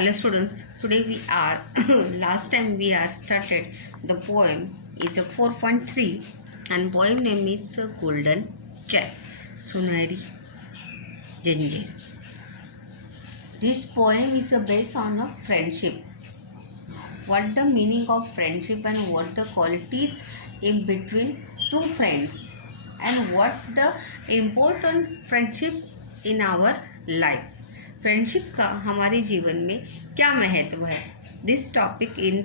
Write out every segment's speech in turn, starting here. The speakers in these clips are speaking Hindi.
Hello students, today we are last time we are started the poem is a 4.3 and poem name is Golden Chain Sunahari Janjeer. This poem is based on a friendship. What the meaning of friendship and what the qualities in between two friends and what the important friendship in our life. Friendship का हमारे जीवन में क्या महत्व है. This topic in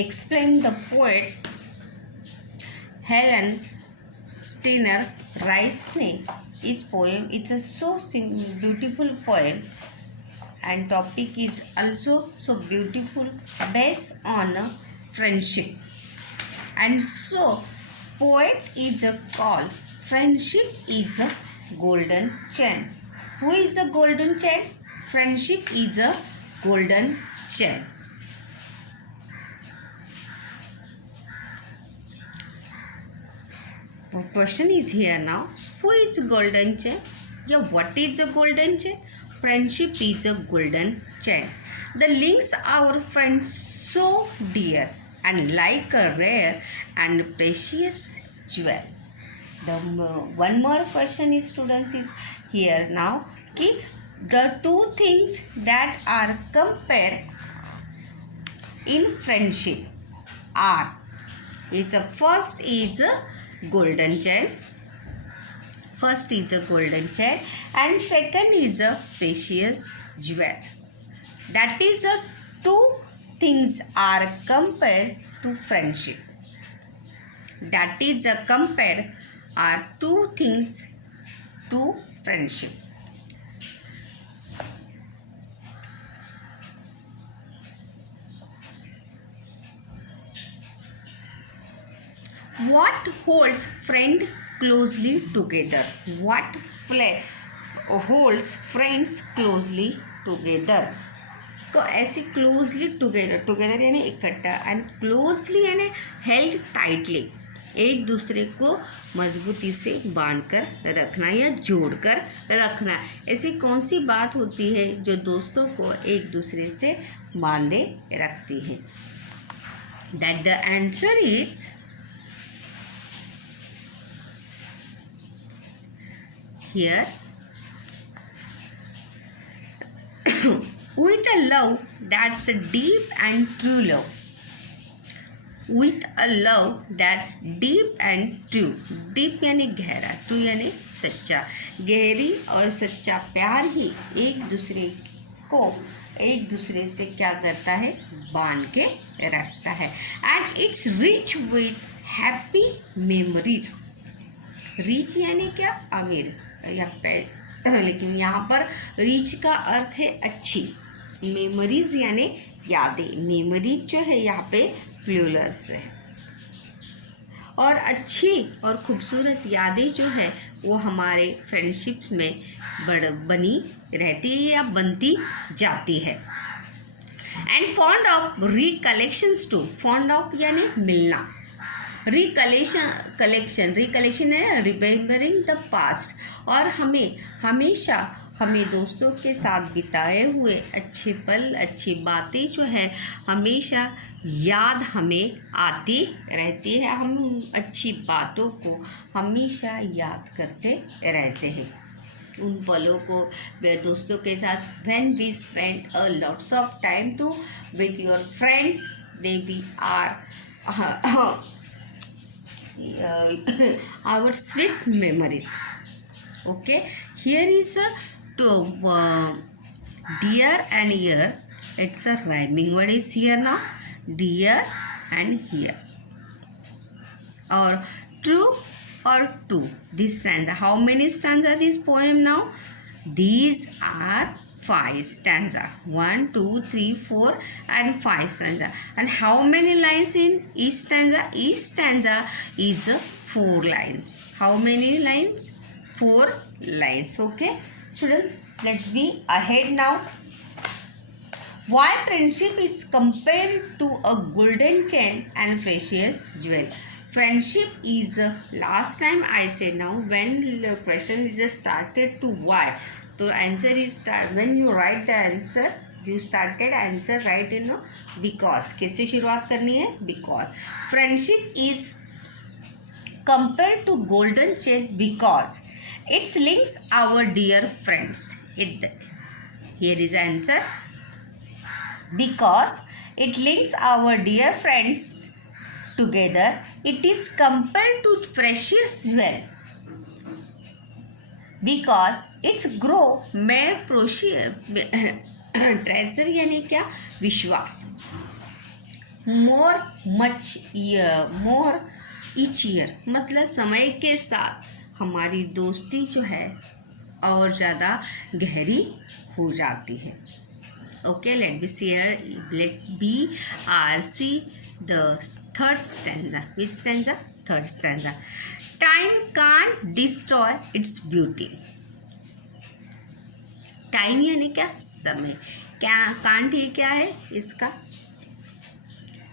explain the poet Helen Steiner rice ने इस poem. It's a so beautiful poem and topic is also so beautiful based on friendship. And so poet is a call friendship is a golden chain. Who is a golden chain? Friendship is a golden chain. The question is here now. Who is golden chain? Yeah, what is a golden chain? Friendship is a golden chain. The links our friends so dear and like a rare and precious jewel. The one more question is students is here now. Ki the two things that are compared in friendship are is the first is a golden chain. First is a golden chain and second is a precious jewel. That is a two things are compared to friendship. That is a compare are two things to friendship. What holds friend closely together? What holds friends closely together? को ऐसे क्लोजली टुगेदर यानी इकट्ठा एंड क्लोजली यानी हेल्ड टाइटली, एक दूसरे को मजबूती से बांधकर रखना या जोड़कर रखना. ऐसी कौन सी बात होती है जो दोस्तों को एक दूसरे से बांधे रखती है? That the answer is here with a love that's a deep and true love. With a love that's deep and true. deep यानी गहरा, true यानी सच्चा. गहरी और सच्चा प्यार ही एक दूसरे को एक दूसरे से क्या करता है? बांध के रखता है. And it's rich with happy memories. Rich यानी क्या? अमीर या लेकिन यहाँ पर रिच का अर्थ है अच्छी. मेमोरीज यानी यादें. मेमोरीज जो है यहाँ पे प्लूरल से है. और अच्छी और खूबसूरत यादें जो है वो हमारे फ्रेंडशिप्स में बनी रहती है या बनती जाती है. And fond of recollections too. Fond of यानी मिलना. रिकलेक्शन है रिमेम्बरिंग द पास्ट. और हमें दोस्तों के साथ बिताए हुए अच्छे पल अच्छी बातें जो है हमेशा याद हमें आती रहती है. हम अच्छी बातों को हमेशा याद करते रहते हैं उन पलों को वे दोस्तों के साथ. When we spend a lots of time too with your friends they be are our sweet memories. Okay, here is a dear and here. It's a rhyming word is here now. Dear and here. Or true or two. This stanza. How many stanza this poem now? These are 5 stanza. 1, 2, 3, 4 and 5 stanza. And how many lines in each stanza? Each stanza is 4 lines. How many lines? 4 lines. Okay, students, let's be ahead now. Why friendship is compared to a golden chain and precious jewel? Friendship is last time I said. Now when the question is started to why, तो answer is start. When you write the answer you started answer write in because. कैसे शुरुआत करनी है? Because. Friendship is compare to golden chain because it's links our dear friends. Here is answer, because it links our dear friends together. It is compared to precious jewel because its grow mere treasure यानी क्या? विश्वास। more each year मतलब समय के साथ हमारी दोस्ती जो है और ज़्यादा गहरी हो जाती है। Okay, let see the third stanza. Which stanza? Third stanza. Time can't destroy its beauty. Time यानी क्या? समय। क्या can't ये क्या है? इसका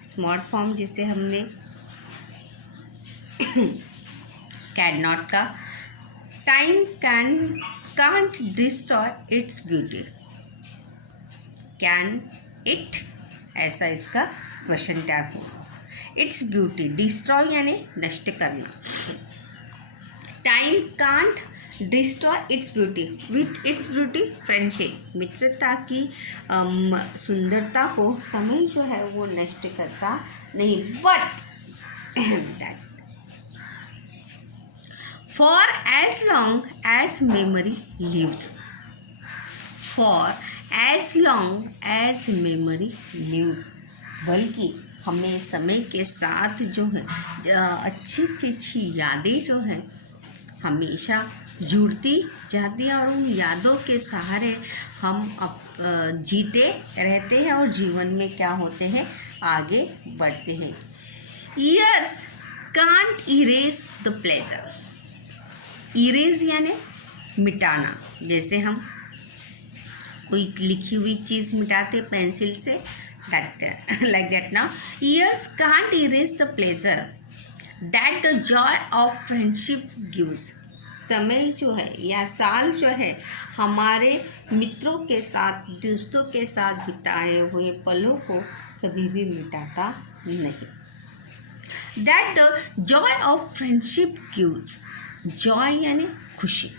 स्मॉल फॉर्म जिसे हमने cannot का। Time can't destroy its beauty. Can it, ऐसा इसका क्वेश्चन टैग होगा। इट्स ब्यूटी, डिस्ट्रॉय यानी नष्ट करना। Time can't destroy its beauty, with its beauty friendship, मित्रता की सुंदरता को समय जो है वो नष्ट करता नहीं। But that for as long as memory lives, for as long as memory lives, बल्कि हमें समय के साथ जो है अच्छी अच्छी यादें जो हैं हमेशा जुड़ती जाती हैं और उन यादों के सहारे हम जीते रहते हैं और जीवन में क्या होते हैं? आगे बढ़ते हैं। Years can't erase the pleasure. Erase यानी मिटाना, जैसे हम कोई लिखी हुई चीज़ मिटाते पेंसिल से, दैट लाइक दैट ना। Years can't erase the pleasure that the Joy of friendship gives. समय जो है या साल जो है हमारे मित्रों के साथ, दोस्तों के साथ बिताए हुए पलों को कभी भी मिटाता नहीं। That the Joy of friendship gives, Joy यानी खुशी।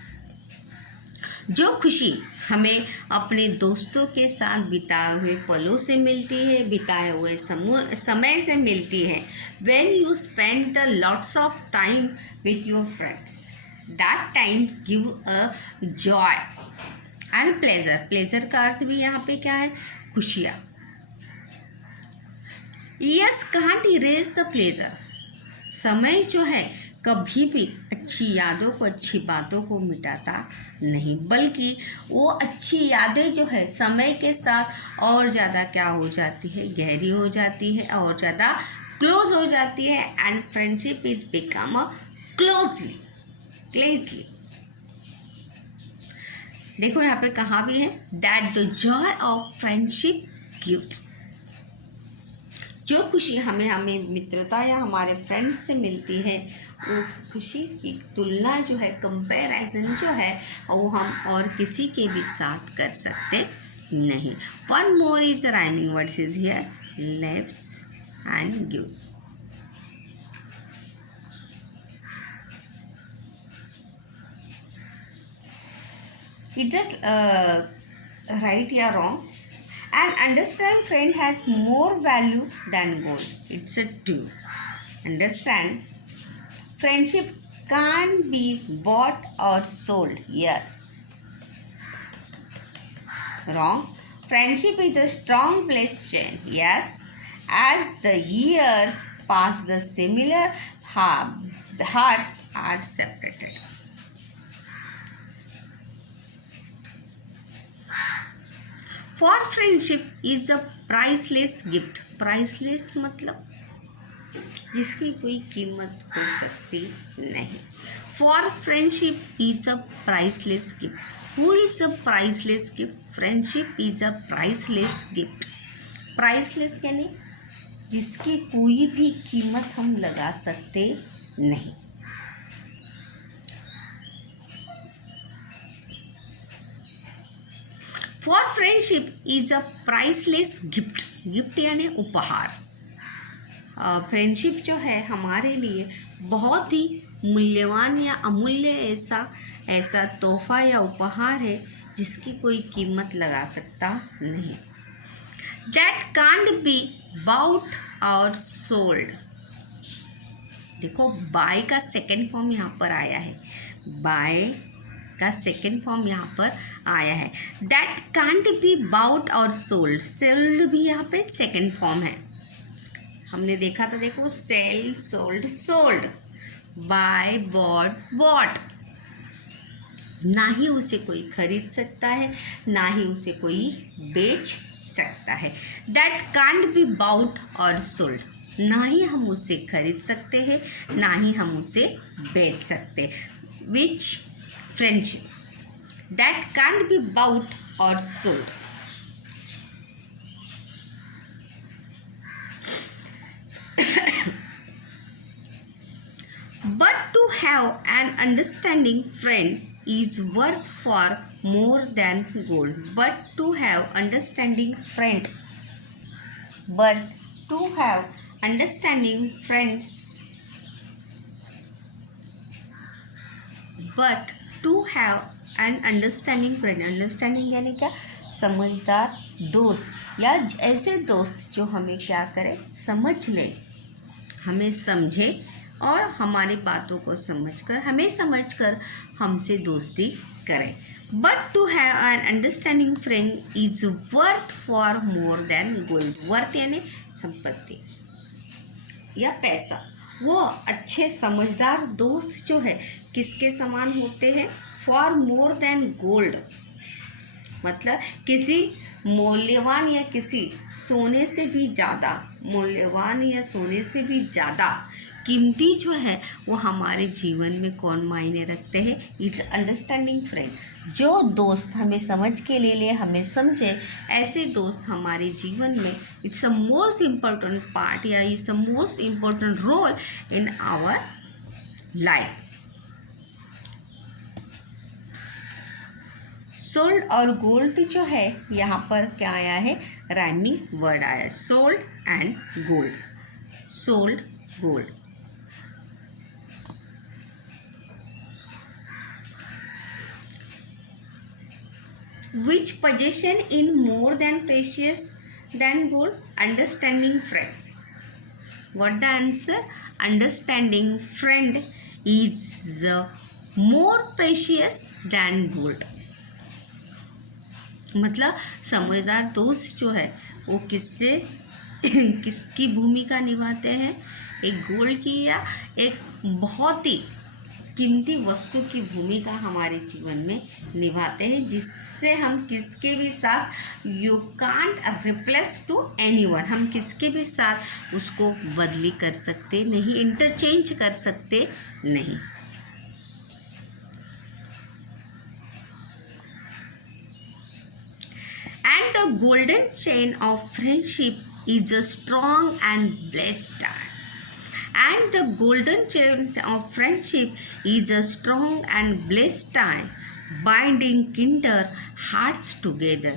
जो खुशी हमें अपने दोस्तों के साथ बिताए हुए पलों से मिलती है, बिताए हुए समय से मिलती है। When you spend a lots of time with your friends, that time give a joy and pleasure. pleasure का अर्थ भी यहाँ पे क्या है? खुशियाँ। Years can't erase the pleasure. समय जो है कभी भी अच्छी यादों को, अच्छी बातों को मिटाता नहीं, बल्कि वो अच्छी यादें जो है समय के साथ और ज़्यादा क्या हो जाती है? गहरी हो जाती है और ज़्यादा क्लोज हो जाती है। And friendship is become a closely. देखो यहाँ पे कहाँ भी है? That the Joy of friendship gives. जो खुशी हमें मित्रता या हमारे फ्रेंड्स से मिलती है, वो खुशी की तुलना जो है, कंपैरिजन जो है, वो हम और किसी के भी साथ कर सकते नहीं। One more is rhyming words is here, lefts and gives. It just right or wrong. An understand friend has more value than gold. It's a two. Understand, friendship can't be bought or sold. Yeah. Wrong. Friendship is a strong place chain. Yes. As the years pass, the similar hearts are separated. For friendship is a priceless gift. Priceless मतलब जिसकी कोई कीमत हो सकती नहीं। For friendship is a priceless gift. Who is a priceless gift? Friendship is a priceless gift. Priceless यानी जिसकी कोई भी कीमत हम लगा सकते नहीं। For friendship is a priceless gift, gift यानी उपहार। फ्रेंडशिप जो है हमारे लिए बहुत ही मूल्यवान या अमूल्य ऐसा तोहफा या उपहार है जिसकी कोई कीमत लगा सकता नहीं। दैट कांट बी बाउट और सोल्ड। देखो बाय का सेकेंड फॉर्म यहाँ पर आया है, बाय का सेकेंड फॉर्म यहाँ पर आया है। दैट कांट बी बाउट और सोल्ड, सोल्ड भी यहाँ पे सेकेंड फॉर्म है। हमने देखा था, देखो sell, sold, sold, buy, bought, bought. ना ही उसे कोई खरीद सकता है, ना ही उसे कोई बेच सकता है। दैट कांट बी बाउट और सोल्ड, ना ही हम उसे खरीद सकते हैं, ना ही हम उसे बेच सकते। Which friendship that can't be bought और sold. But to have an understanding friend is worth for more than gold. But to have understanding friend. But to have understanding friends. But to have an understanding friend. Understanding यानी क्या? समझदार दोस्त या ऐसे दोस्त जो हमें क्या करे, समझ ले, हमें समझे और हमारी बातों को समझकर, हमें समझकर हमसे दोस्ती करें। But to have an understanding friend is worth for more than gold. Worth यानी संपत्ति या पैसा। वो अच्छे समझदार दोस्त जो है किसके समान होते हैं? फॉर मोर देन गोल्ड, मतलब किसी मूल्यवान या किसी सोने से भी ज़्यादा मूल्यवान या सोने से भी ज़्यादा कीमती जो है वो हमारे जीवन में कौन मायने रखते हैं? Is understanding friend. जो दोस्त हमें समझ के ले, हमें समझे, ऐसे दोस्त हमारे जीवन में it's a most important part या it's a most important role in our life. Sold और गोल्ड जो है यहाँ पर क्या आया है? राइमिंग वर्ड आया है, sold and gold. Sold, gold. Which possession in more than precious than gold? Understanding friend. What the answer? Understanding friend is more precious than gold. मतलब समझदार दोस्त जो है वो किसकी भूमिका निभाते हैं? एक गोल्ड की या एक बहुत ही कीमती वस्तु की भूमिका हमारे जीवन में निभाते हैं, जिससे हम किसके भी साथ you can't replace to anyone, हम किसके भी साथ उसको बदली कर सकते नहीं, इंटरचेंज कर सकते नहीं। And the golden chain of friendship is a strong and blessed tie. And the golden chain of friendship is a strong and blessed tie, binding kinder hearts together.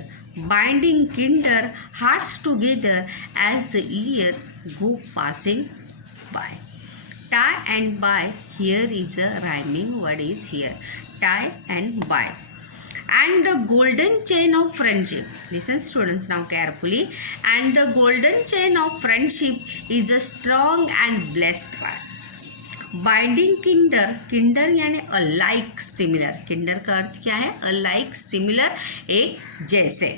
Binding kinder hearts together as the years go passing by. Tie and buy, here is a rhyming word is here. Tie and buy. And the golden chain of friendship, listen students now carefully, and the golden chain of friendship is a strong and blessed one. Binding kinder, kinder यानी alike similar, kinder का अर्थ क्या है? alike similar, एक जैसे.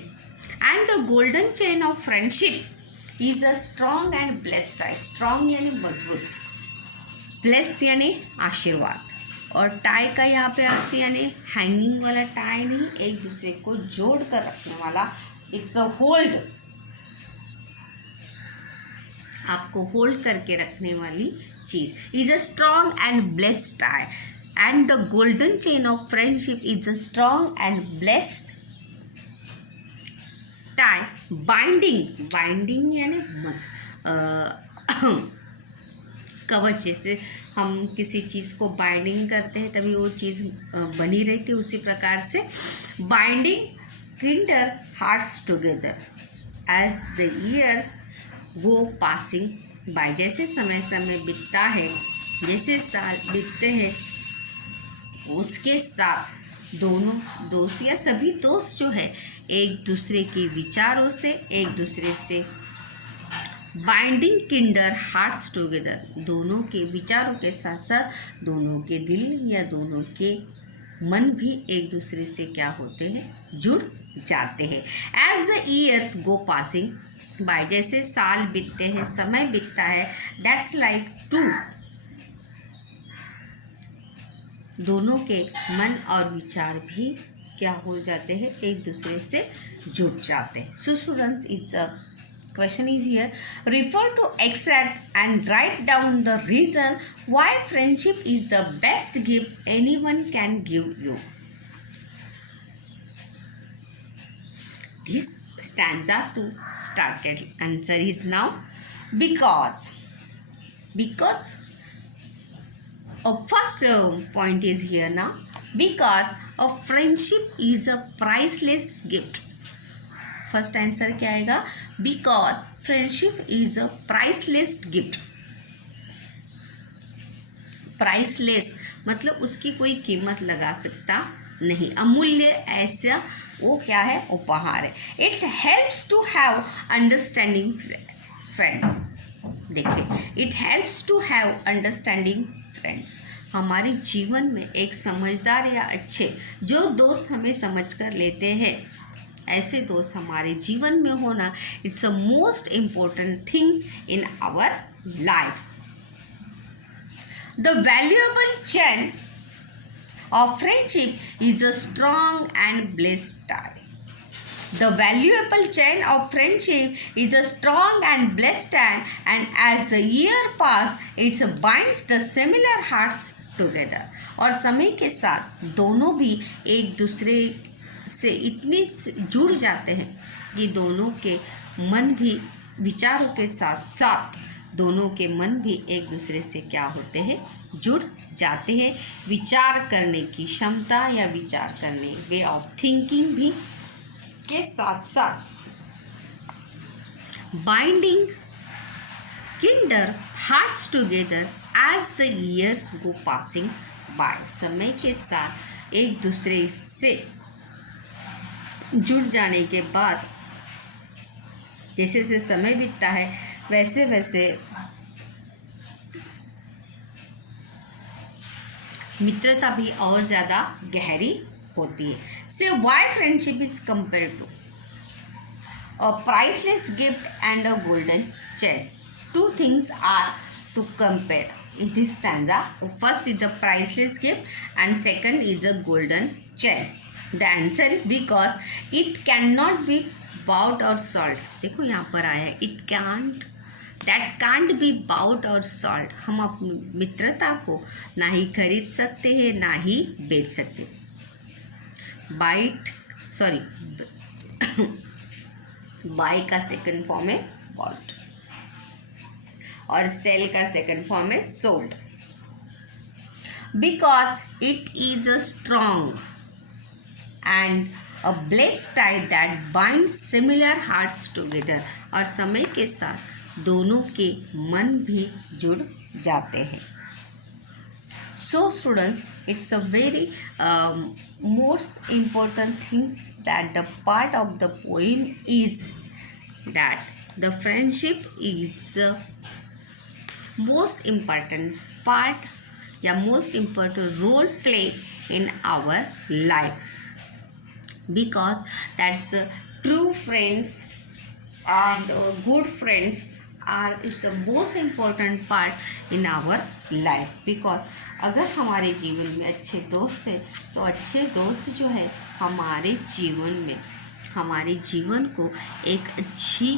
And the golden chain of friendship is a strong and blessed tie. Strong यानी मजबूत, blessed यानी आशीर्वाद, और टाई का यहाँ पे अर्थ यानी हैंगिंग वाला टाई नहीं, एक दूसरे को जोड़ कर रखने वाला, इट्स अ होल्ड, आपको होल्ड करके रखने वाली चीज, is a strong and blessed tie. And the golden chain of friendship is a strong and blessed tie. Binding, binding यानी कवच, जैसे हम किसी चीज़ को बाइंडिंग करते हैं तभी वो चीज़ बनी रहती है, उसी प्रकार से binding kinder hearts together as the years go passing by. जैसे समय समय बीतता है, जैसे साल बीतते हैं, उसके साथ दोनों दोस्त या सभी दोस्त जो है एक दूसरे के विचारों से, एक दूसरे से बाइंडिंग किंडर हार्ट्स टुगेदर, दोनों के विचारों के साथ साथ दोनों के दिल या दोनों के मन भी एक दूसरे से क्या होते हैं, जुड़ जाते हैं. As the years go passing by, जैसे साल बीतते हैं, समय बीतता है, दैट्स लाइक टू, दोनों के मन और विचार भी क्या हो जाते हैं, एक दूसरे से जुड़ जाते हैं. So students, it's a question is here. Refer to extract and write down the reason why friendship is the best gift anyone can give you. This stanza 2 started. Answer is now because first point is here now. Because a friendship is a priceless gift. First answer क्या आएगा, because friendship is a priceless gift. Priceless मतलब उसकी कोई कीमत लगा सकता नहीं, अमूल्य ऐसा वो क्या है, उपहार है. It helps to have understanding friends. देखिए, it helps to have understanding friends. हमारे जीवन में एक समझदार या अच्छे जो दोस्त हमें समझ कर लेते हैं, ऐसे दोस्त हमारे जीवन में होना, it's a most important things in our life. The valuable chain of friendship is a strong and blessed tie. The valuable chain of friendship is a strong and blessed tie, and as the year pass, it binds the similar hearts together. और समय के साथ दोनों भी एक दूसरे से इतने जुड़ जाते हैं कि दोनों के मन भी विचारों के साथ साथ दोनों के मन भी एक दूसरे से क्या होते हैं, जुड़ जाते हैं. विचार करने की क्षमता या विचार करने, वे ऑफ थिंकिंग भी के साथ साथ binding kinder hearts together as the years go passing by. समय के साथ एक दूसरे से जुड़ जाने के बाद जैसे जैसे समय बीतता है, वैसे वैसे मित्रता भी और ज़्यादा गहरी होती है. Say why friendship is compare to a priceless gift and a golden chain. Two things are to compare in this stanza. First is a priceless gift and second is a golden chain. The answer is because it cannot be bought or sold. देखो यहाँ पर आया है it can't, that can't be bought or sold. हम अपनी मित्रता को ना ही खरीद सकते हैं ना ही बेच सकते. बाय का सेकंड फॉर्म है bought और सेल का सेकंड फॉर्म है sold. Because it is a strong and a blessed tie that bind similar hearts together. और समय के साथ दोनों के मन भी जुड़ जाते हैं. So students, it's a very most important things that the part of the poem is that the friendship is most important part या most important role play in our life, because that's true friends and good friends are is the most important part in our life. because अगर हमारे जीवन में अच्छे दोस्त हैं तो अच्छे दोस्त जो है हमारे जीवन में हमारे जीवन को एक अच्छी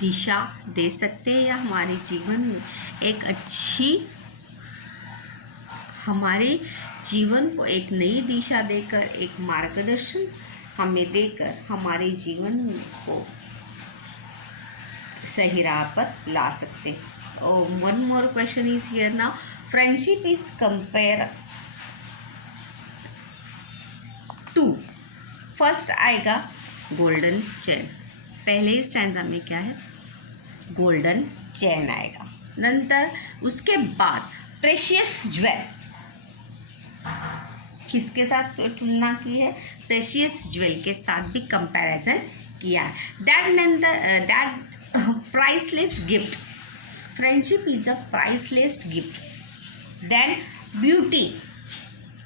दिशा दे सकते हैं, या हमारे जीवन में एक अच्छी हमारे जीवन को एक नई दिशा देकर, एक मार्गदर्शन हमें देकर हमारे जीवन को सही राह पर ला सकते हैं. One more question is here now. Friendship is compare to, first आएगा गोल्डन चेन। पहले ही स्टैंजा में क्या है, गोल्डन चेन आएगा। नंतर उसके बाद प्रेशियस ज्वेल, किसके साथ तुलना की है, प्रेशियस ज्वेल के साथ भी कंपैरिजन किया है। That priceless gift, friendship is a priceless gift. Then beauty,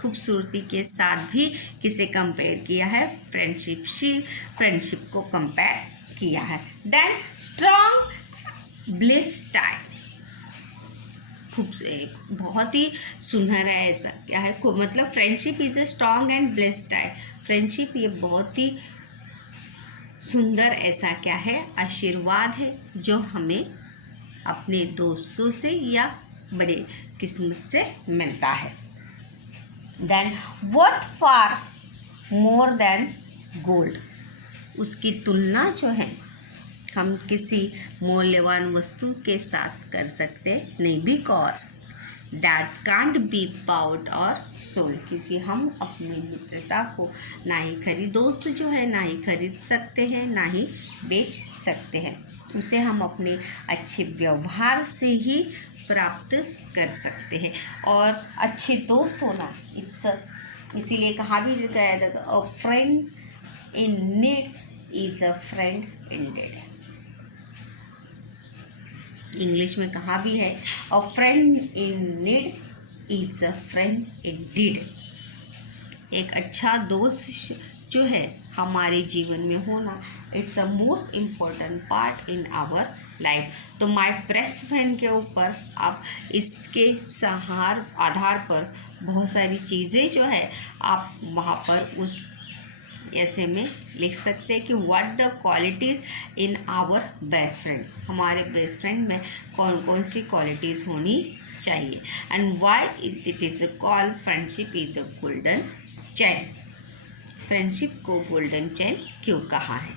खूबसूरती के साथ भी किसे कंपेयर किया है, फ्रेंडशिप को कंपेयर किया है। देन स्ट्रॉन्ग ब्लिस टाई, खूब बहुत ही सुनहरा ऐसा क्या है, मतलब friendship is a strong and bliss tie. Friendship ये बहुत ही सुंदर ऐसा क्या है, आशीर्वाद है जो हमें अपने दोस्तों से या बड़े किस्मत से मिलता है। देन वर्थ फार मोर देन गोल्ड, उसकी तुलना जो है हम किसी मूल्यवान वस्तु के साथ कर सकते नहीं, because that can't be bought और सोल्ड, क्योंकि हम अपनी मित्रता को ना ही दोस्त जो है ना ही खरीद सकते हैं ना ही बेच सकते हैं, उसे हम अपने अच्छे व्यवहार से ही प्राप्त कर सकते हैं। और अच्छे दोस्त होना इसीलिए कहा भी गया था, a friend in need is a friend indeed. English में कहा भी है, a friend in need is a friend indeed. एक अच्छा दोस्त जो है हमारे जीवन में होना, it's a most important part in our life. तो माय बेस्ट फ्रेंड के ऊपर आप इसके आधार पर बहुत सारी चीज़ें जो है आप वहाँ पर उस ऐसे में लिख सकते हैं कि what the qualities in our best friend, हमारे बेस्ट फ्रेंड में कौन कौन सी क्वालिटीज़ होनी चाहिए, and why it is called friendship is a golden chain. Friendship को गोल्डन चैन क्यों कहा है?